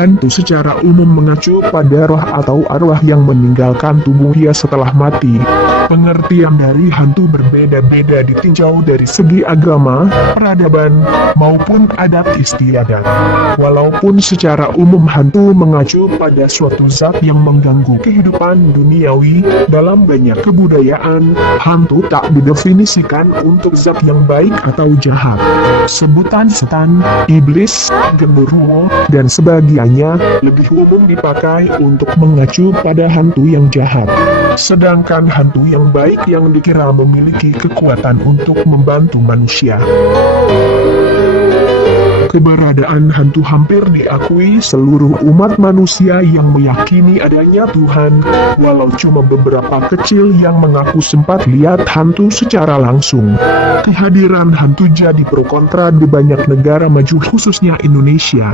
Hantu secara umum mengacu pada roh atau arwah yang meninggalkan tubuhnya setelah mati. Pengertian dari hantu berbeda-beda ditinjau dari segi agama, peradaban, maupun adat istiadat. Walaupun secara umum hantu mengacu pada suatu zat yang mengganggu kehidupan duniawi, dalam banyak kebudayaan, hantu tak didefinisikan untuk zat yang baik atau jahat. Sebutan setan, iblis, genderuwo, dan sebagainya lebih umum dipakai untuk mengacu pada hantu yang jahat. Sedangkan hantu yang baik yang dikira memiliki kekuatan untuk membantu manusia. Keberadaan hantu hampir diakui seluruh umat manusia yang meyakini adanya Tuhan, walau cuma beberapa kecil yang mengaku sempat lihat hantu secara langsung. Kehadiran hantu jadi pro kontra di banyak negara maju khususnya Indonesia.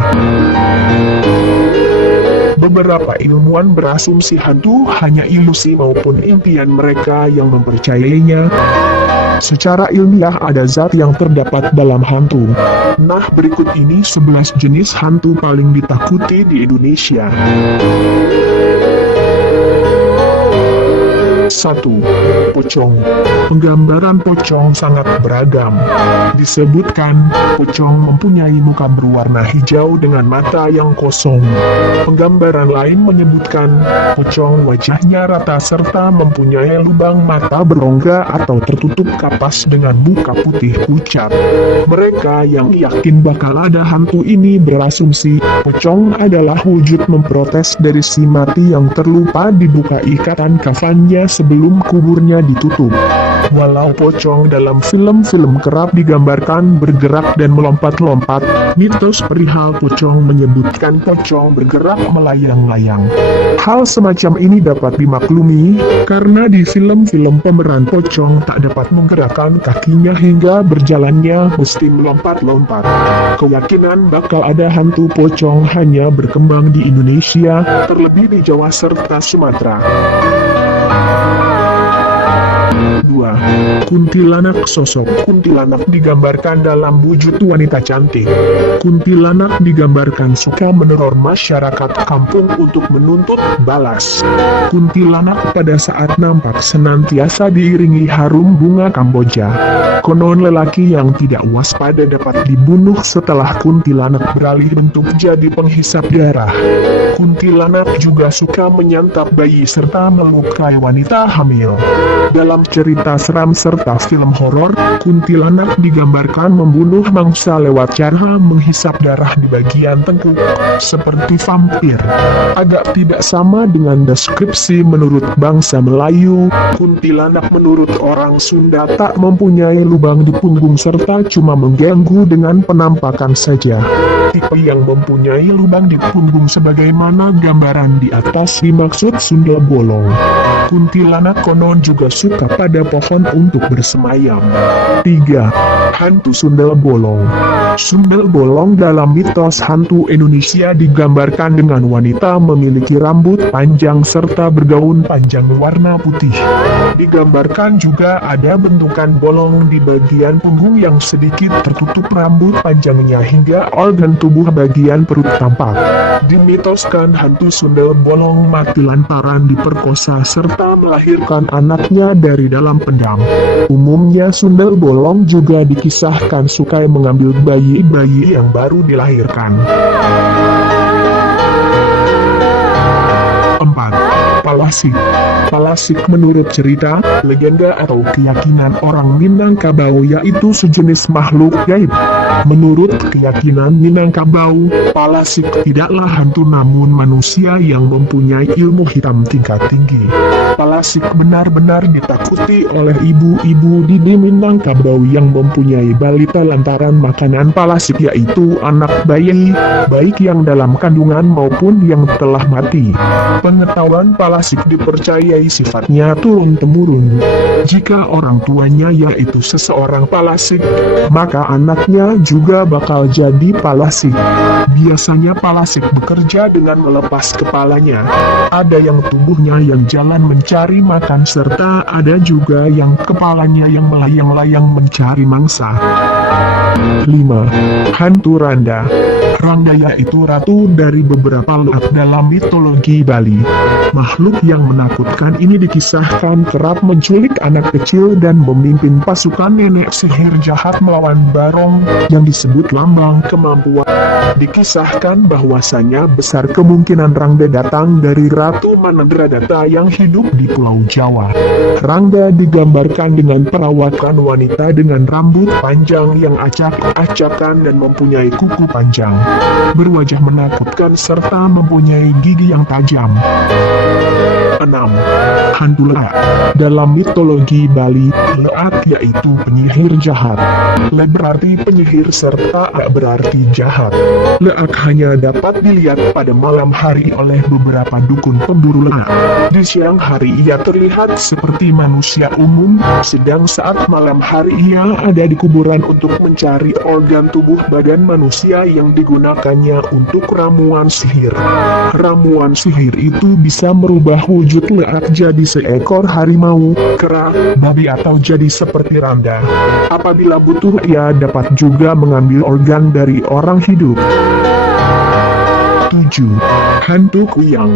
Beberapa ilmuwan berasumsi hantu hanya ilusi maupun impian mereka yang mempercayainya. Secara ilmiah ada zat yang terdapat dalam hantu. Nah, berikut ini 11 jenis hantu paling ditakuti di Indonesia. 1. Pocong. Penggambaran pocong sangat beragam. Disebutkan, pocong mempunyai muka berwarna hijau dengan mata yang kosong. Penggambaran lain menyebutkan, pocong wajahnya rata serta mempunyai lubang mata berongga atau tertutup kapas dengan muka putih pucat. Mereka yang yakin bakal ada hantu ini berasumsi, pocong adalah wujud memprotes dari si mati yang terlupa dibuka ikatan kafannya sebelum kuburnya ditutup. Walau pocong dalam film-film kerap digambarkan bergerak dan melompat-lompat, mitos perihal pocong menyebutkan pocong bergerak melayang-layang. Hal semacam ini dapat dimaklumi, karena di film-film pemeran pocong tak dapat menggerakkan kakinya hingga berjalannya mesti melompat-lompat. Keyakinan bakal ada hantu pocong hanya berkembang di Indonesia, terlebih di Jawa serta Sumatera. 2. Kuntilanak. Sosok kuntilanak digambarkan dalam wujud wanita cantik. Kuntilanak digambarkan suka meneror masyarakat kampung untuk menuntut balas. Kuntilanak pada saat nampak senantiasa diiringi harum bunga Kamboja. Konon lelaki yang tidak waspada dapat dibunuh setelah kuntilanak beralih bentuk jadi penghisap darah. Kuntilanak juga suka menyantap bayi serta melukai wanita hamil. Dalam cerita seram serta film horor, kuntilanak digambarkan membunuh mangsa lewat cara menghisap darah di bagian tengkuk, seperti vampir. Agak tidak sama dengan deskripsi menurut bangsa Melayu, kuntilanak menurut orang Sunda tak mempunyai lubang di punggung serta cuma mengganggu dengan penampakan saja. Tipe yang mempunyai lubang di punggung sebagaimana gambaran di atas dimaksud sundel bolong. Kuntilanak konon juga suka pada pohon untuk bersemayam. 3. Hantu sundel bolong. Sundel bolong dalam mitos hantu Indonesia digambarkan dengan wanita memiliki rambut panjang serta bergaun panjang warna putih. Digambarkan juga ada bentukan bolong di bagian punggung yang sedikit tertutup rambut panjangnya hingga organ tubuh bagian perut tampak. Dimitoskan hantu sundel bolong mati lantaran diperkosa serta melahirkan anaknya dari dalam pendam. Umumnya sundel bolong juga dikisahkan suka mengambil bayi-bayi yang baru dilahirkan. 4. Palasik. Palasik menurut cerita, legenda atau keyakinan orang Minangkabau yaitu sejenis makhluk gaib. Menurut keyakinan Minangkabau, palasik tidaklah hantu namun manusia yang mempunyai ilmu hitam tingkat tinggi. Palasik benar-benar ditakuti oleh ibu-ibu di Minangkabau yang mempunyai balita lantaran makanan palasik yaitu anak bayi, baik yang dalam kandungan maupun yang telah mati. Pengetahuan palasik dipercayai sifatnya turun-temurun. Jika orang tuanya yaitu seseorang palasik, maka anaknya juga bakal jadi palasik. Biasanya palasik bekerja dengan melepas kepalanya. Ada yang tubuhnya yang jalan mencari makan serta ada juga yang kepalanya yang melayang-layang mencari mangsa. 5. Hantu randa. Rangga yaitu ratu dari beberapa leak dalam mitologi Bali. Makhluk yang menakutkan ini dikisahkan kerap menculik anak kecil dan memimpin pasukan nenek sihir jahat melawan Barong yang disebut lambang kemampuan. Dikisahkan bahwasanya besar kemungkinan Rangga datang dari Ratu Manandradatta yang hidup di Pulau Jawa. Rangga digambarkan dengan perawakan wanita dengan rambut panjang yang acak-acakan dan mempunyai kuku panjang, berwajah menakutkan serta mempunyai gigi yang tajam. 6. Hantu Leak. Dalam mitologi Bali, Leak yaitu penyihir jahat. Le berarti penyihir serta A berarti jahat. Leak hanya dapat dilihat pada malam hari oleh beberapa dukun pemburu leak. Di siang hari ia terlihat seperti manusia umum, sedang saat malam hari ia ada di kuburan untuk mencari organ tubuh badan manusia yang digunakannya untuk ramuan sihir. Ramuan sihir itu bisa merubah wujud Leak jadi seekor harimau, kera, babi atau jadi seperti Rangga. Apabila butuh ia dapat juga mengambil organ dari orang hidup. 7. Hantu Kuyang.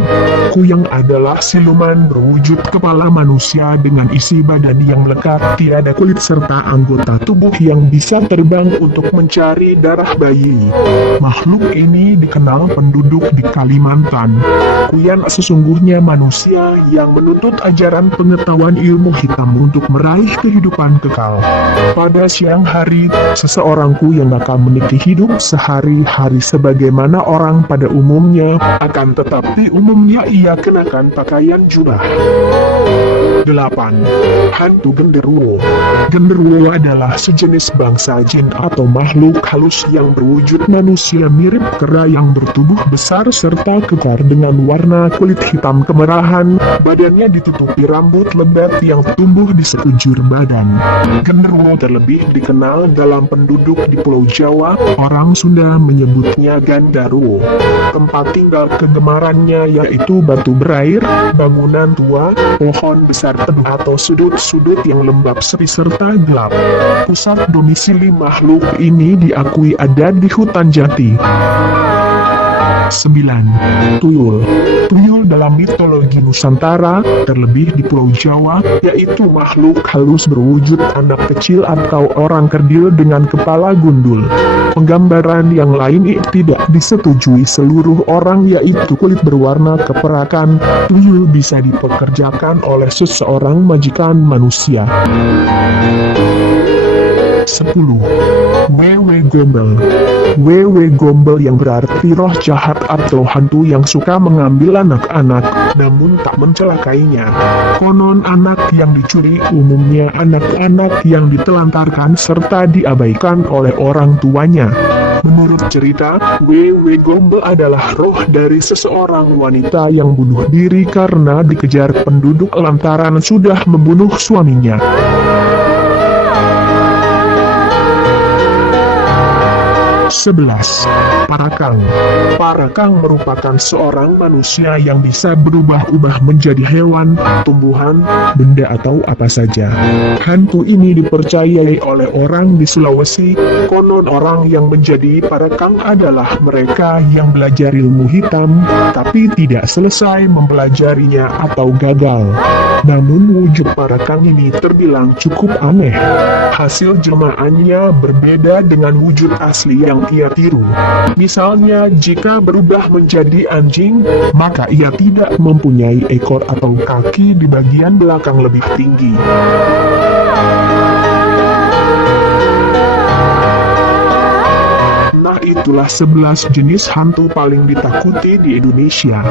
Kuyang adalah siluman berwujud kepala manusia dengan isi badan yang melekat, tiada kulit serta anggota tubuh yang bisa terbang untuk mencari darah bayi. Makhluk ini dikenal penduduk di Kalimantan. Kuyang sesungguhnya manusia yang menuntut ajaran pengetahuan ilmu hitam untuk meraih kehidupan kekal. Pada siang hari, seseorang Kuyang akan menikmati hidup sehari-hari sebagaimana orang pada umumnya, akan tetapi umumnya ia kenakan pakaian jubah. 8. Hantu Genderuwo. Genderuwo adalah sejenis bangsa jin atau makhluk halus yang berwujud manusia mirip kera yang bertubuh besar serta kekar dengan warna kulit hitam kemerahan, badannya ditutupi rambut lebat yang tumbuh di sekujur badan. Genderuwo terlebih dikenal dalam penduduk di Pulau Jawa, orang Sunda menyebutnya Gandaruwo. Tempat tinggal kegemarannya yaitu batu berair, bangunan tua, pohon besar teduh atau sudut-sudut yang lembab sepi serta gelap. Pusat domisili makhluk ini diakui ada di hutan jati. 9. Tuyul. Tuyul dalam mitologi Nusantara, terlebih di Pulau Jawa, yaitu makhluk halus berwujud anak kecil atau orang kerdil dengan kepala gundul. Penggambaran yang lain tidak disetujui seluruh orang yaitu kulit berwarna keperakan. Tuyul bisa dipekerjakan oleh seseorang majikan manusia. 10. Wewe Gombel. Wewe Gombel yang berarti roh jahat atau hantu yang suka mengambil anak-anak, namun tak mencelakainya. Konon anak yang dicuri umumnya anak-anak yang ditelantarkan serta diabaikan oleh orang tuanya. Menurut cerita, Wewe Gombel adalah roh dari seseorang wanita yang bunuh diri karena dikejar penduduk lantaran sudah membunuh suaminya. 11. Parakang. Parakang merupakan seorang manusia yang bisa berubah-ubah menjadi hewan, tumbuhan, benda atau apa saja. Hantu ini dipercayai oleh orang di Sulawesi. Konon orang yang menjadi parakang adalah mereka yang belajar ilmu hitam, tapi tidak selesai mempelajarinya atau gagal. Namun wujud parakang ini terbilang cukup aneh. Hasil jelmaannya berbeda dengan wujud asli yang ia tiru. Misalnya, jika berubah menjadi anjing, maka ia tidak mempunyai ekor atau kaki di bagian belakang lebih tinggi. Nah, itulah 11 jenis hantu paling ditakuti di Indonesia.